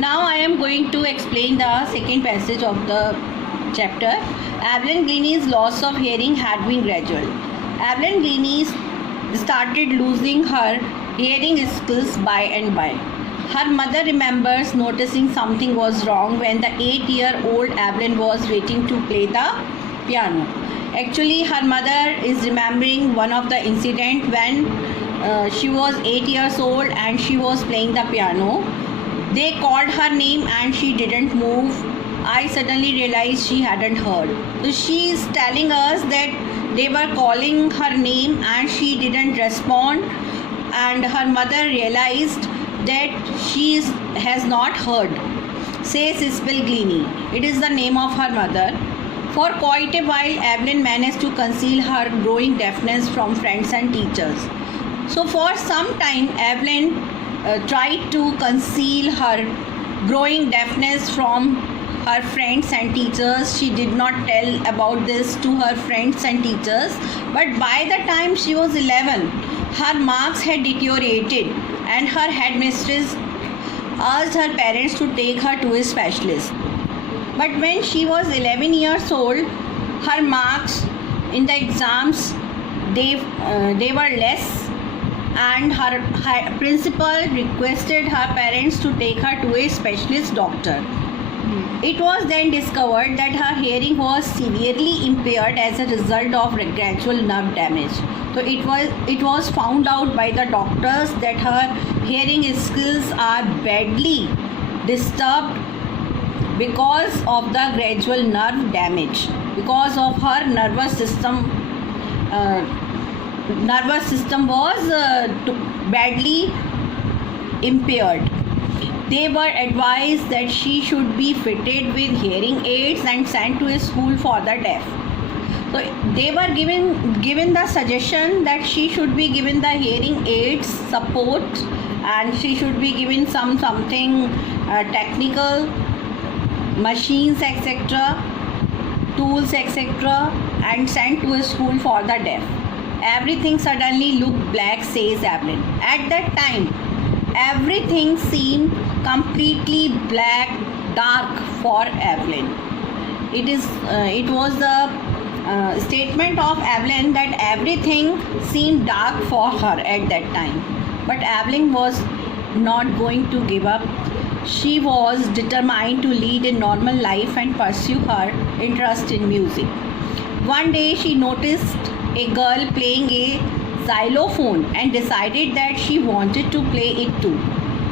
Now I am going to explain the second passage of the chapter. Evelyn Glennie's loss of hearing had been gradual. Evelyn Glennie started losing her hearing skills by and by. Her mother remembers noticing something was wrong when the 8-year-old Evelyn was waiting to play the piano. Actually, her mother is remembering one of the incident when she was 8 years old and she was playing the piano. They called her name and she didn't move. I suddenly realized she hadn't heard. So she is telling us that they were calling her name and she didn't respond, and her mother realized that she has not heard. Says Isabel Glennie. It is the name of her mother. For quite a while, Evelyn managed to conceal her growing deafness from friends and teachers. So for some time, Evelyn tried to conceal her growing deafness from her friends and teachers. She did not tell about this to her friends and teachers, but by the time she was 11, her marks had deteriorated and her headmistress asked her parents to take her to a specialist. But when she was 11 years old, her marks in the exams they were less, and her principal requested her parents to take her to a specialist doctor. It was then discovered that her hearing was severely impaired as a result of gradual nerve damage. So it was found out by the doctors that her hearing skills are badly disturbed because of the gradual nerve damage, because of her nervous system was badly impaired. They were advised that she should be fitted with hearing aids and sent to a school for the deaf. So they were given the suggestion that she should be given the hearing aids support, and she should be given something technical machines, etc., tools, etc., and sent to a school for the deaf. Everything suddenly looked black, says Evelyn. At that time, everything seemed completely black, dark for Evelyn. It was the statement of Evelyn that everything seemed dark for her at that time. But Evelyn was not going to give up. She was determined to lead a normal life and pursue her interest in music. One day she noticed a girl playing a xylophone and decided that she wanted to play it too.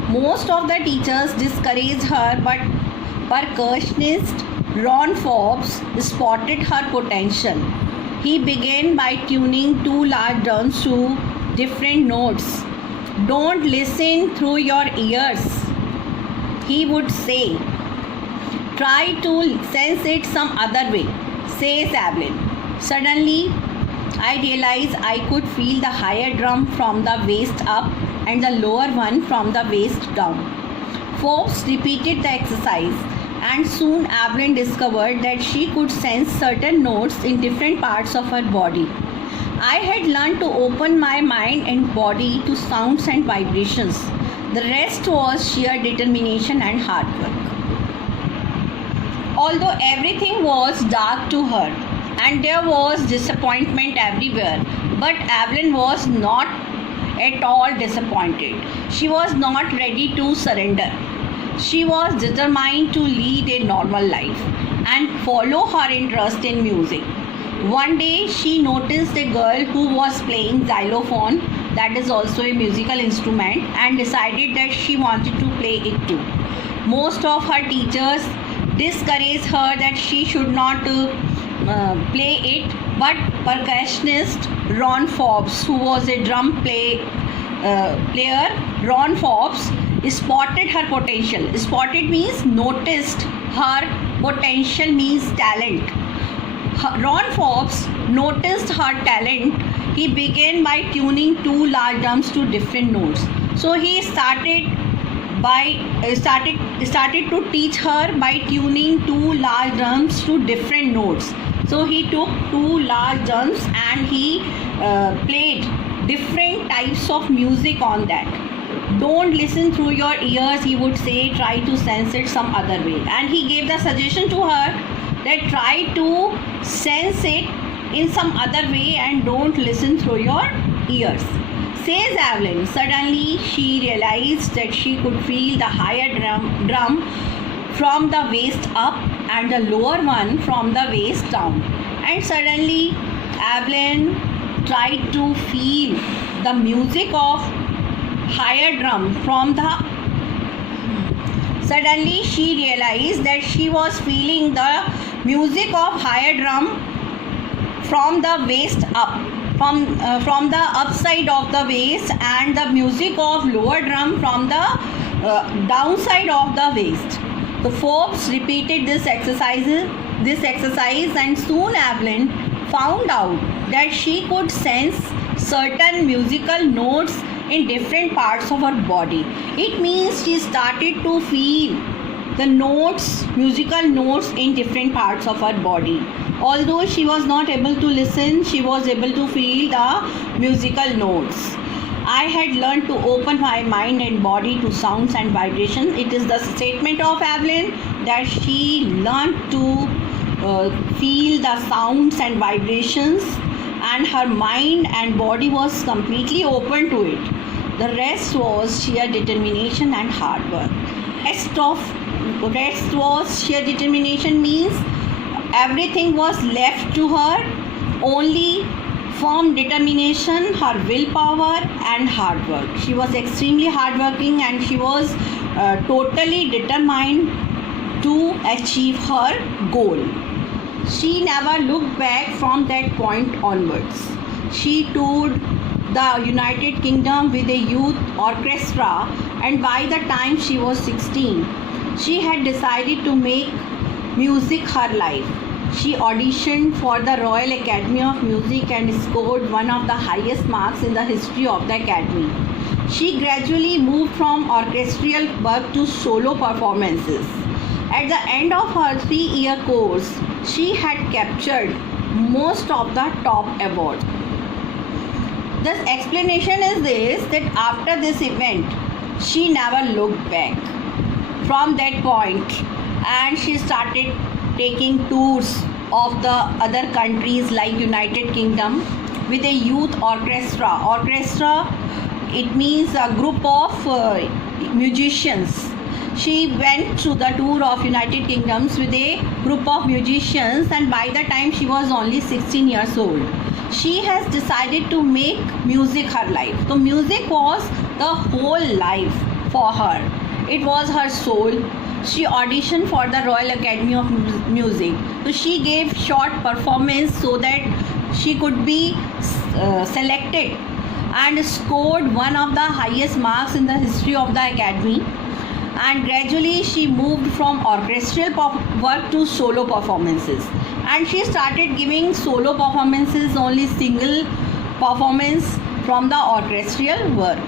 Most of the teachers discouraged her, but percussionist Ron Forbes spotted her potential. He began by tuning two large drums to different notes. "Don't listen through your ears," he would say. "Try to sense it some other way," says Evelyn. Suddenly, I realized I could feel the higher drum from the waist up and the lower one from the waist down. Forbes repeated the exercise, and soon Evelyn discovered that she could sense certain notes in different parts of her body. I had learned to open my mind and body to sounds and vibrations. The rest was sheer determination and hard work. Although everything was dark to her, and there was disappointment everywhere, but Evelyn was not at all disappointed. She was not ready to surrender. She was determined to lead a normal life and follow her interest in music. One day she noticed a girl who was playing xylophone, that is also a musical instrument, and decided that she wanted to play it too. Most of her teachers discouraged her that she should not play it, but percussionist Ron Forbes, who was a drum player, Ron Forbes spotted her potential. Spotted means noticed. Her potential means talent. Ron Forbes noticed her talent. He began by tuning two large drums to different notes. So he started to teach her by tuning two large drums to different notes. So he took two large drums and he played different types of music on that. don't listen through your ears, he would say, try to sense it some other way. And he gave the suggestion to her that try to sense it in some other way and don't listen through your ears. Says Evelyn, suddenly she realized that she could feel the higher drum from the waist up and the lower one from the waist down. And suddenly Evelyn tried to feel the music of higher drum from the. Suddenly she realized that she was feeling the music of higher drum from the waist up, from the upside of the waist, and the music of lower drum from the downside of the waist. The Forbes repeated this exercise, and soon Evelyn found out that she could sense certain musical notes in different parts of her body. It means she started to feel the notes, musical notes in different parts of her body. Although she was not able to listen, she was able to feel the musical notes. I had learned to open my mind and body to sounds and vibrations. It is the statement of Evelyn that she learned to feel the sounds and vibrations, and her mind and body was completely open to it. The rest was sheer determination and hard work. Rest was sheer determination means everything was left to her, only firm determination, her willpower and hard work. She was extremely hardworking and she was totally determined to achieve her goal. She never looked back from that point onwards. She toured the United Kingdom with a youth orchestra, and by the time she was 16, she had decided to make music her life. She auditioned for the Royal Academy of Music and scored one of the highest marks in the history of the Academy. She gradually moved from orchestral work to solo performances. At the end of her 3-year course, she had captured most of the top awards. The explanation is this, that after this event, she never looked back from that point, and she started taking tours of the other countries like United Kingdom with a youth orchestra. Orchestra, it means a group of musicians. She went to the tour of United Kingdoms with a group of musicians, and by the time she was only 16 years old, she has decided to make music her life. So music was the whole life for her. It was her soul. She auditioned for the Royal Academy of Music. So she gave short performance so that she could be selected, and scored one of the highest marks in the history of the Academy. And gradually she moved from orchestral work to solo performances, and she started giving solo performances, only single performance from the orchestral work.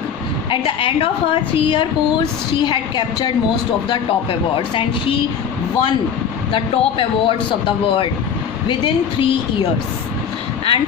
At the end of her 3-year course, she had captured most of the top awards, and she won the top awards of the world within 3 years. And